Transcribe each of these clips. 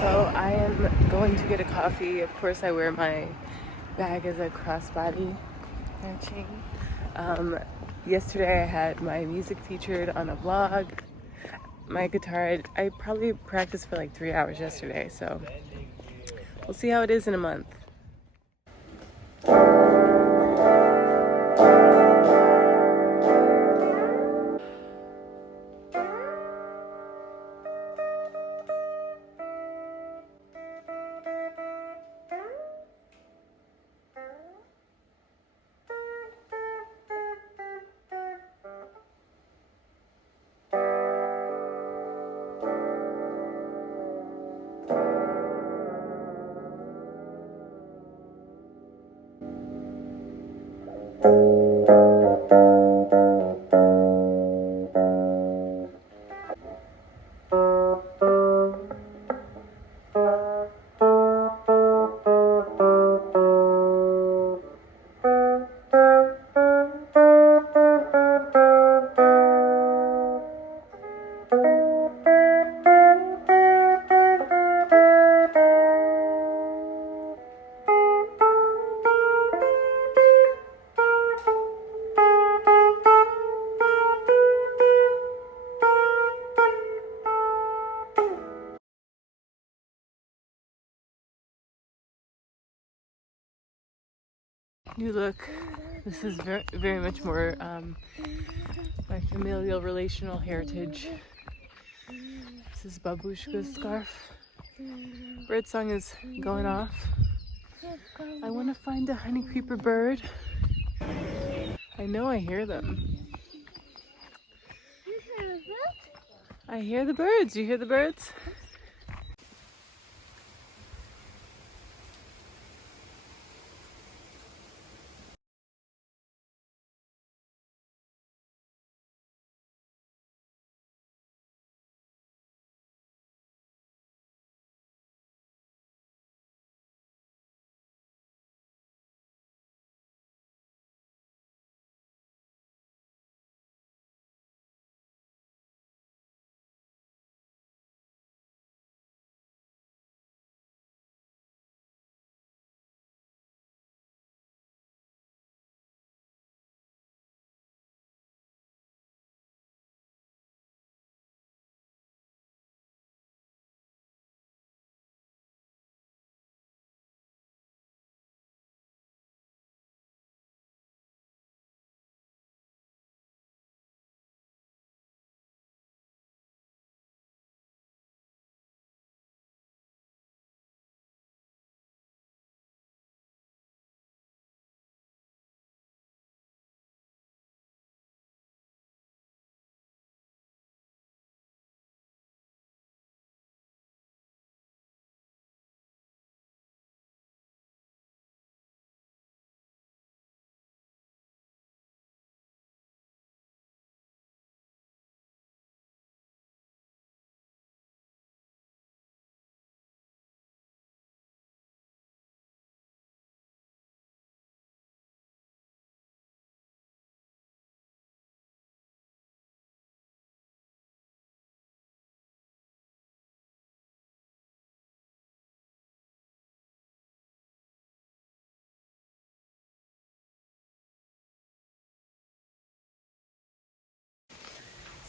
So I am going to get a coffee. Of course, I wear my bag as a crossbody matching. Yesterday I had my music featured on a vlog. My guitar, I probably practiced for like 3 hours yesterday, so we'll see how it is in a month. New look. This is very much more my familial relational heritage. This is Babushka's scarf. Bird song is going off. I want to find a honey creeper bird. I know I hear them. I hear the birds. You hear the birds?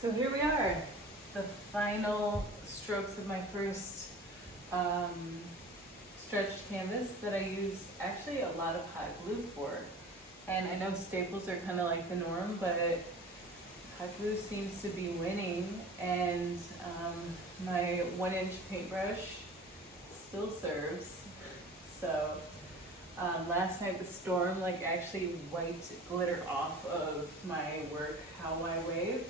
So here we are, the final strokes of my first stretched canvas that I used actually a lot of hot glue for. And I know staples are kind of like the norm, but hot glue seems to be winning, and my 1-inch paintbrush still serves. So last night the storm actually wiped glitter off of my work, How I Wave.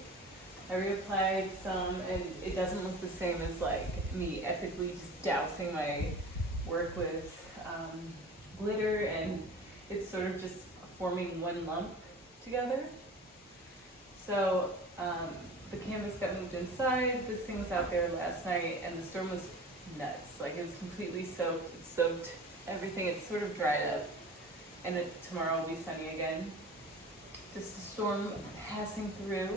I reapplied some, and it doesn't look the same as me epically just dousing my work with glitter, and it's sort of just forming one lump together. So the canvas got moved inside. This thing was out there last night, and the storm was nuts. It was completely soaked. It soaked everything. It's sort of dried up, and tomorrow will be sunny again. Just a storm passing through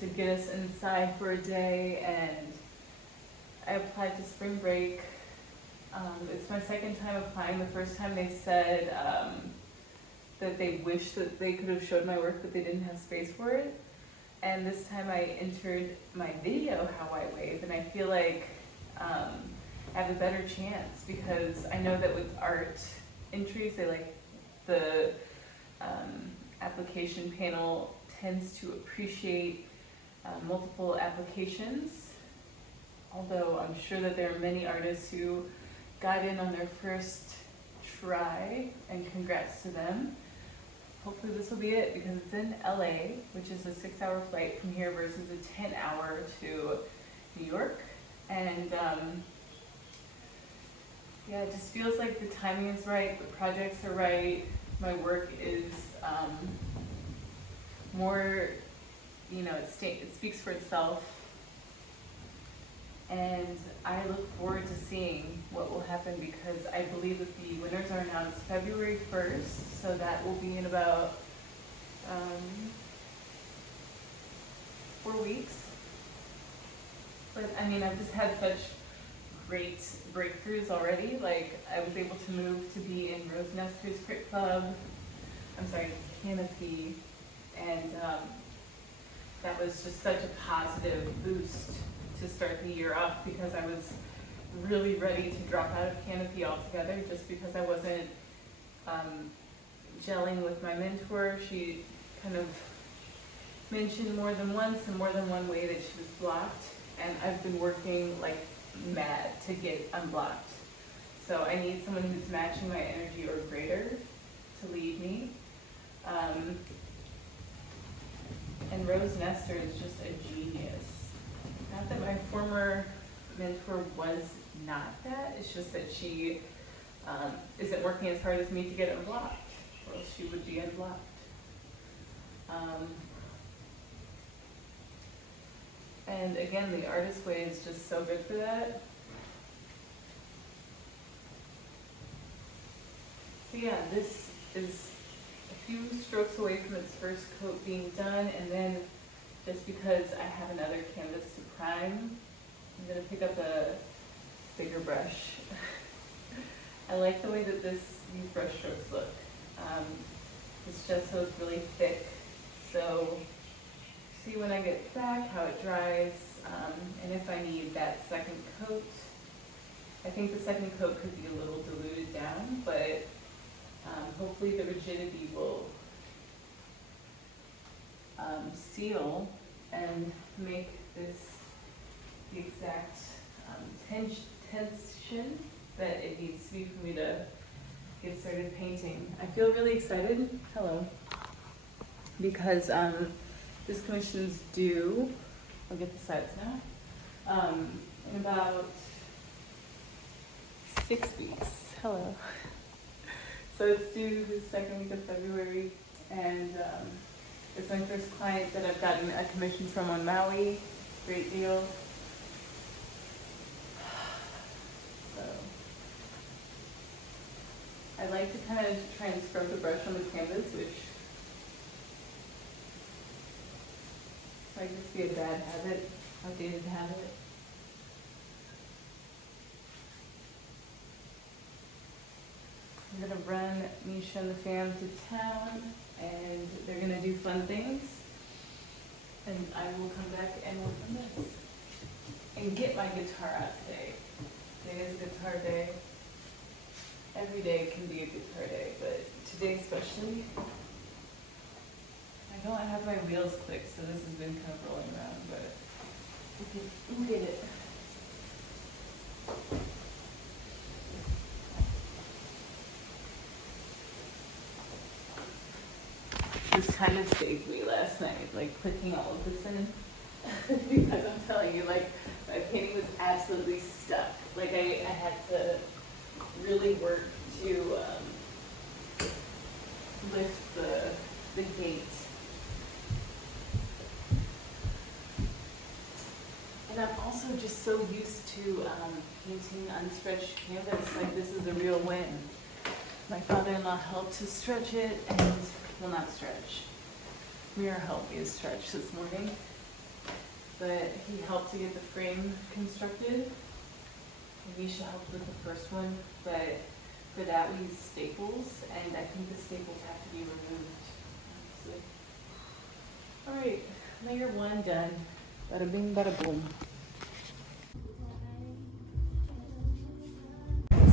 to get us inside for a day, and I applied to spring break. It's my second time applying. The first time they said that they wished that they could have showed my work, but they didn't have space for it. And this time I entered my video how I wave, and I feel like I have a better chance because I know that with art entries, they like the application panel tends to appreciate multiple applications. Although I'm sure that there are many artists who got in on their first try, and congrats to them. Hopefully this will be it because it's in LA, which is a 6-hour flight from here versus a 10-hour to New York. And yeah, it just feels like the timing is right, the projects are right, my work is more, you know, it speaks for itself. And I look forward to seeing what will happen because I believe that the winners are announced February 1st, so that will be in about 4 weeks. But I mean, I've just had such great breakthroughs already. Like, I was able to move to be in Rose Nestor's Crit Club, Canopy, and that was just such a positive boost to start the year off because I was really ready to drop out of Canopy altogether just because I wasn't gelling with my mentor. She kind of mentioned more than once and more than one way that she was blocked, and I've been working like mad to get unblocked. So I need someone who's matching my energy or greater to lead me. And Rose Nestor is just a genius. Not that my former mentor was not that, it's just that she isn't working as hard as me to get unblocked, or else she would be unblocked. And again, the artist way is just so good for that. So yeah, this is a few strokes away from its first coat being done, and then just because I have another canvas to prime, I'm going to pick up a bigger brush. I like the way that these brush strokes look. This gesso is really thick, so see when I get back how it dries, and if I need that second coat. I think the second coat could be a little diluted down, but hopefully the rigidity will seal and make this the exact tension that it needs to be for me to get started painting. I feel really excited, because this commission's due, I'll get the sides now, in about 6 weeks. So it's due the second week of February, and it's my first client that I've gotten a commission from on Maui. Great deal. So I like to kind of try and scrub the brush on the canvas, which might just be a bad habit, outdated habit. I'm gonna run Misha and the fam to town, and they're gonna do fun things, and I will come back and work on this and get my guitar out today. Today is a guitar day. Every day can be a guitar day, but today especially. I don't have my wheels clicked, so this has been kind of rolling around, but we'll get it. This kind of saved me last night, like clicking all of this in, because I'm telling you, like, my painting was absolutely stuck. Like, I had to really work to lift the gate. And I'm also just so used to painting unstretched canvas. Like, this is a real win. My father-in-law helped to stretch it, and will not stretch. Mira helped me to stretch this morning, but he helped to get the frame constructed, Misha helped with the first one, but for that we use staples, and I think the staples have to be removed. Alright, layer 1 done. Bada bing, bada boom.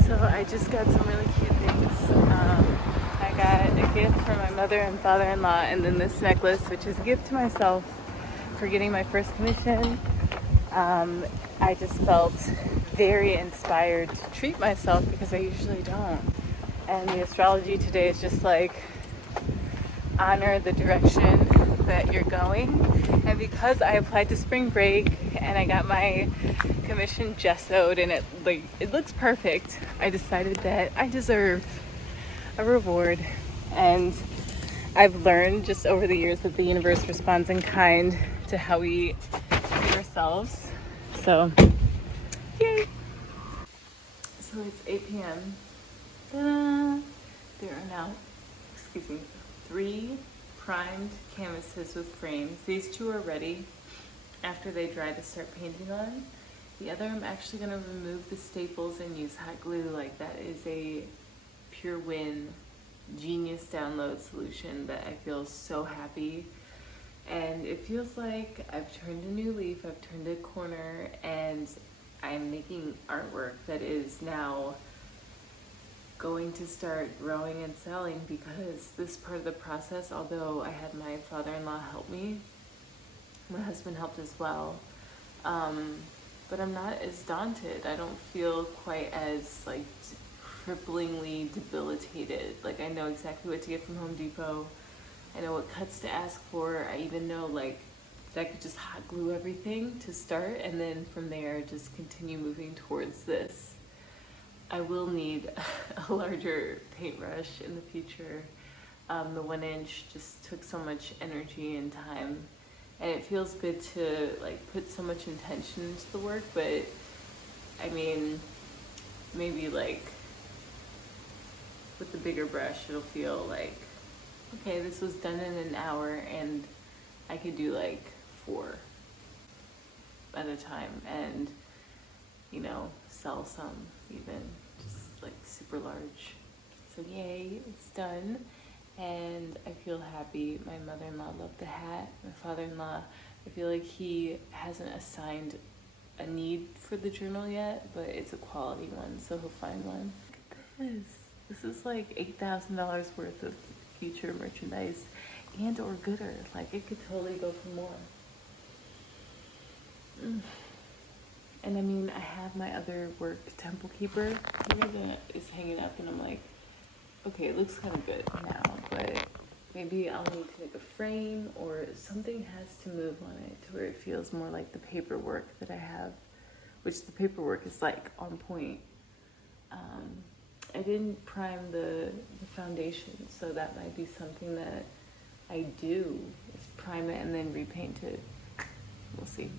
So I just got some really cute things. I got a gift from my mother and father-in-law, and then this necklace, which is a gift to myself for getting my first commission. I just felt very inspired to treat myself because I usually don't. And the astrology today is just like, honor the direction that you're going. And because I applied to spring break and I got my commission gessoed and it looks perfect, I decided that I deserve a reward. And I've learned just over the years that the universe responds in kind to how we treat ourselves. So, yay! So it's 8 p.m. Ta-da! There are now, 3 primed canvases with frames. These 2 are ready after they dry to start painting on. The other, I'm actually going to remove the staples and use hot glue. Like, that is a pure win, genius download solution that I feel so happy. And it feels like I've turned a new leaf, I've turned a corner, and I'm making artwork that is now going to start growing and selling, because this part of the process, although I had my father-in-law help me, my husband helped as well, but I'm not as daunted. I don't feel quite as like cripplingly debilitated. Like, I know exactly what to get from Home Depot. I know what cuts to ask for. I even know like that I could just hot glue everything to start, and then from there just continue moving towards this. I will need a larger paintbrush in the future. The 1-inch just took so much energy and time, and it feels good to like put so much intention into the work, but I mean, maybe like with the bigger brush it'll feel like, okay, this was done in an hour and I could do like 4 at a time and, you know, sell some even, just like super large. So yay, it's done. And I feel happy. My mother-in-law loved the hat. My father-in-law, I feel like he hasn't assigned a need for the journal yet, but it's a quality one, so he'll find one. Look at this. This is like $8,000 worth of future merchandise and or gooder. Like, it could totally go for more. And I mean, I have my other work, Temple Keeper, here that is hanging up, and I'm like, okay, it looks kind of good now, but maybe I'll need to make a frame, or something has to move on it to where it feels more like the paperwork that I have, which the paperwork is like on point. I didn't prime the foundation, so that might be something that I do, is prime it and then repaint it. We'll see.